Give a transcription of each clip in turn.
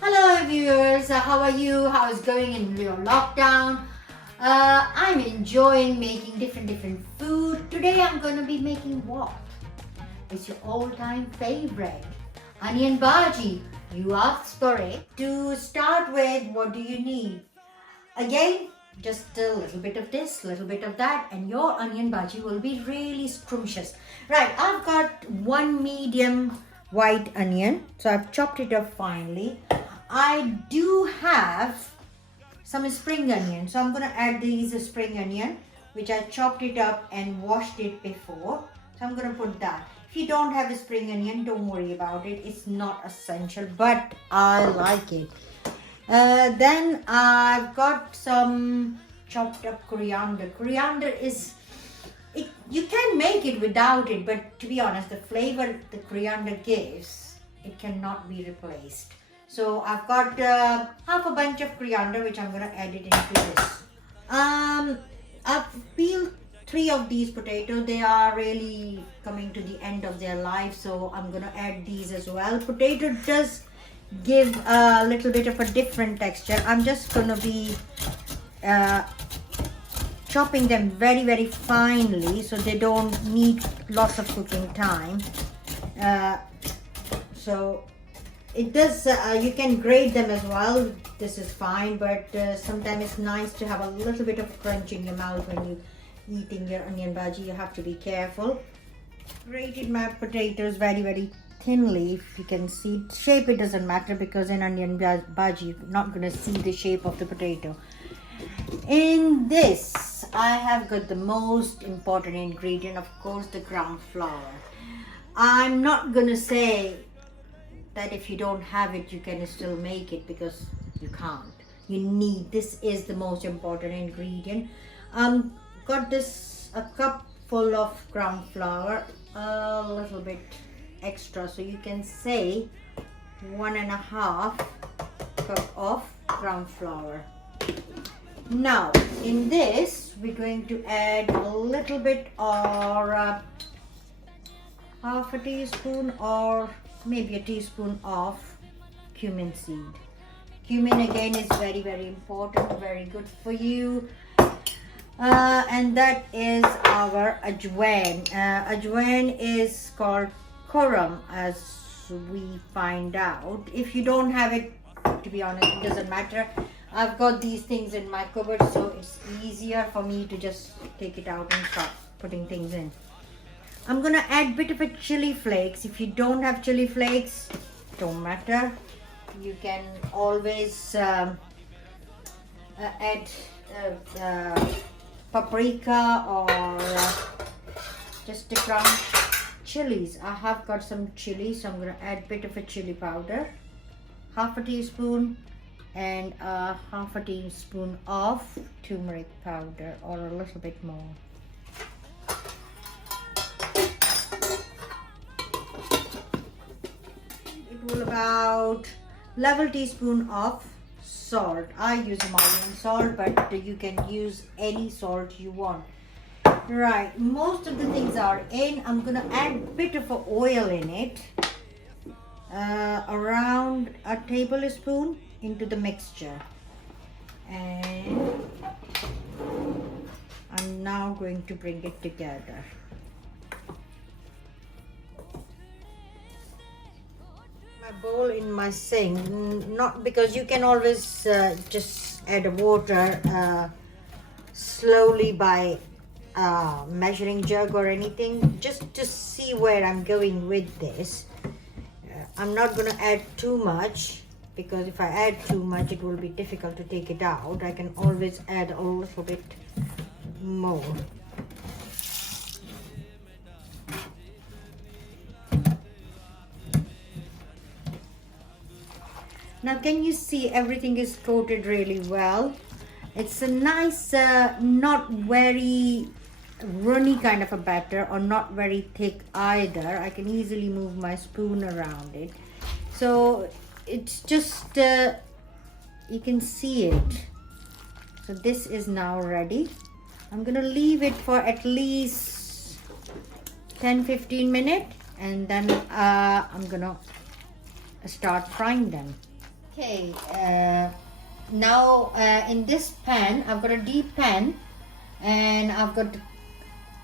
Hello viewers, how are you? How is going in your lockdown? I'm enjoying making different food. Today I'm going to be making what? It's your all-time favorite, onion bhaji. You asked for it. To start with, what do you need? Again, just a little bit of this, little bit of that, and your onion bhaji will be really scrumptious. Right, I've got one medium white onion, so I've chopped it up finely. I do have some spring onion, so I'm going to add these spring onion, which I chopped it up and washed it before. So I'm going to put that. If you don't have a spring onion, don't worry about it. It's not essential, but I like it. Then I've got some chopped up coriander. Coriander is, you can make it without it, but to be honest, the flavor the coriander gives, it cannot be replaced. So I've got half a bunch of coriander, which I'm going to add it into this. I've peeled 3 of these potatoes. They are really coming to the end of their life, so I'm going to add these as well. Potato does give a little bit of a different texture. I'm just going to be chopping them very finely, so they don't need lots of cooking time. So it does, you can grate them as well. This is fine, but sometimes it's nice to have a little bit of crunch in your mouth when you eating your onion bhaji. You have to be careful. Grated my potatoes very thinly. If you can see, shape it doesn't matter, because in onion bhaji you're not going to see the shape of the potato. In this, I have got the most important ingredient, of course, the ground flour. I'm not going to say that if you don't have it, you can still make it, because you can't. You need, this is the most important ingredient. Got this, a cup full of ground flour, a little bit extra, so you can say 1.5 cup of ground flour. Now in this, we're going to add a little bit, or half a teaspoon or maybe a teaspoon of cumin seed. Cumin again is very important, very good for you. And that is our Ajwain. Ajwain is called carom, as we find out. If you don't have it, to be honest, it doesn't matter. I've got these things in my cupboard, so it's easier for me to just take it out and start putting things in. I'm gonna add a bit of a chili flakes. If you don't have chili flakes, don't matter. You can always add paprika or just a ground chilies. I have got some chili, so I'm gonna add a bit of a chili powder, half a teaspoon, and half a teaspoon of turmeric powder, or a little bit more. It will about level teaspoon of salt. I use Himalayan salt, but you can use any salt you want. Right, most of the things are in. I'm gonna add a bit of oil in it, around a tablespoon into the mixture, and I'm now going to bring it together. My bowl in my sink, not because you can always just add water slowly by measuring jug or anything, just to see where I'm going with this. I'm not going to add too much, because if I add too much, it will be difficult to take it out. I can always add a little bit more. Now can you see everything is coated really well? It's a nice, not very runny kind of a batter, or not very thick either. I can easily move my spoon around it. So it's just, you can see it. So this is now ready. I'm gonna leave it for at least 10-15 minutes, and then I'm gonna start frying them. Okay, now in this pan, I've got a deep pan and I've got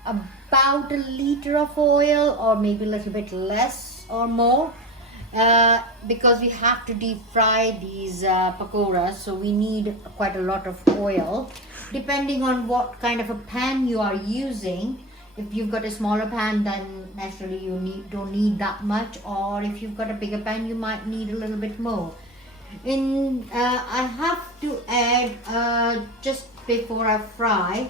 about a liter of oil, or maybe a little bit less or more, because we have to deep fry these pakoras, so we need quite a lot of oil depending on what kind of a pan you are using. If you've got a smaller pan, then naturally you don't need that much, or if you've got a bigger pan, you might need a little bit more. I have to add just before I fry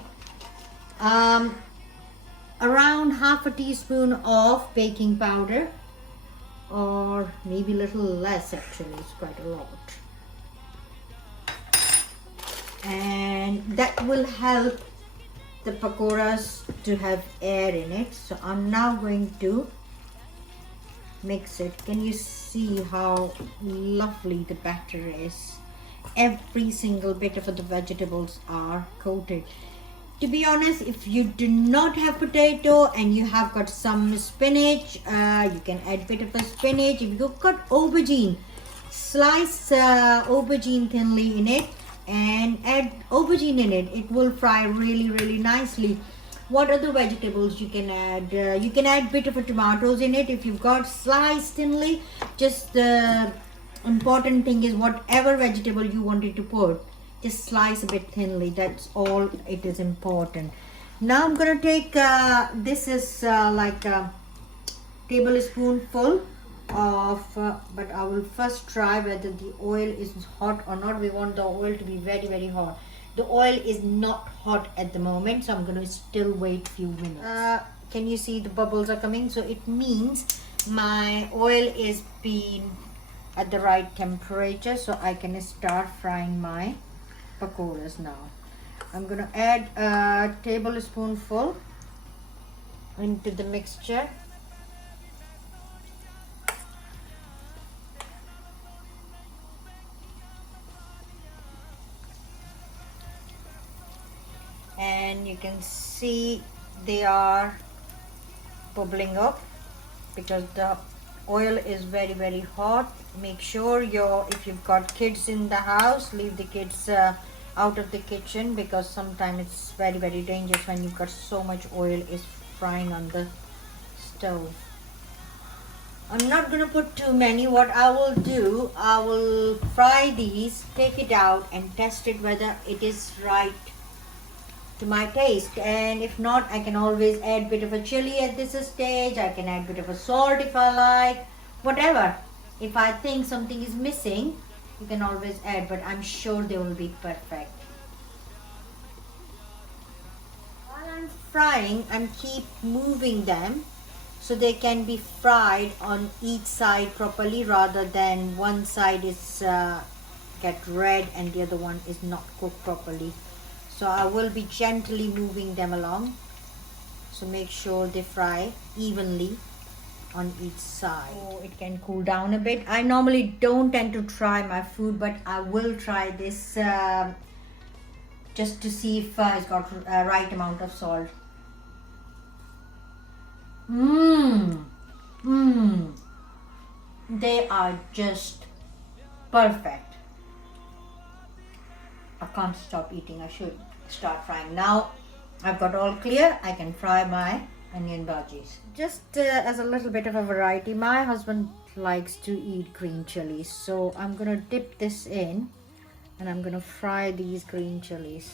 around half a teaspoon of baking powder, or maybe a little less, actually it's quite a lot, and that will help the pakoras to have air in it. So I'm now going to mix it. Can you see how lovely the batter is? Every single bit of the vegetables are coated. To be honest, if you do not have potato and you have got some spinach, you can add a bit of a spinach. If you've got aubergine, slice aubergine thinly in it and add aubergine in it. It will fry really nicely. What other vegetables you can add? You can add a bit of a tomatoes in it if you've got sliced thinly. Just the important thing is whatever vegetable you wanted to put, just slice a bit thinly. That's all it is important. Now I'm gonna take this is like a tablespoonful of but I will first try whether the oil is hot or not. We want the oil to be very hot. The oil is not hot at the moment, so I'm going to still wait a few minutes. Can you see the bubbles are coming? So it means my oil is being at the right temperature, so I can start frying my pakoras now. I'm going to add a tablespoonful into the mixture. And you can see they are bubbling up because the oil is very hot. Make sure if you've got kids in the house, leave the kids out of the kitchen, because sometimes it's very dangerous when you've got so much oil is frying on the stove. I'm not going to put too many. What I will do, I will fry these, take it out and test it whether it is right to my taste, and if not, I can always add a bit of a chilli at this stage. I can add a bit of a salt if I like, whatever. If I think something is missing, you can always add, but I'm sure they will be perfect. While I'm frying, I'm keep moving them so they can be fried on each side properly, rather than one side is get red and the other one is not cooked properly. So I will be gently moving them along, so make sure they fry evenly on each side. So it can cool down a bit. I normally don't tend to try my food, but I will try this just to see if it's got right amount of salt. They are just perfect. I can't stop eating. I should start frying. Now I've got all clear, I can fry my onion bhajis. Just as a little bit of a variety, my husband likes to eat green chilies, so I'm gonna dip this in and I'm gonna fry these green chilies.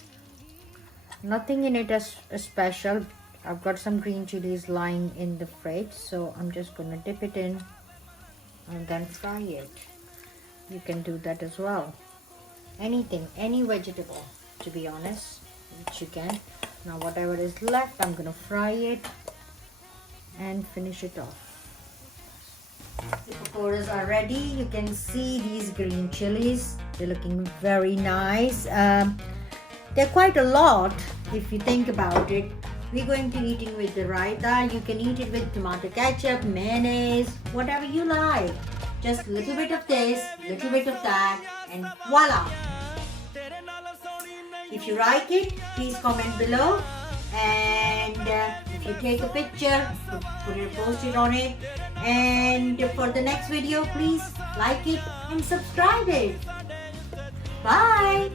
Nothing in it as special. I've got some green chilies lying in the fridge, so I'm just gonna dip it in and then fry it. You can do that as well. Anything, any vegetable, to be honest, which you can. Now whatever is left, I'm gonna fry it and finish it off. The pakoras are ready. You can see these green chilies. They're looking very nice. They're quite a lot if you think about it. We're going to eat it with the raita. You can eat it with tomato ketchup, mayonnaise, whatever you like. Just a little bit of this, little bit of that, and voila! If you like it, please comment below, and if you take a picture, put it, post it on it, and for the next video, please like it and subscribe it. Bye.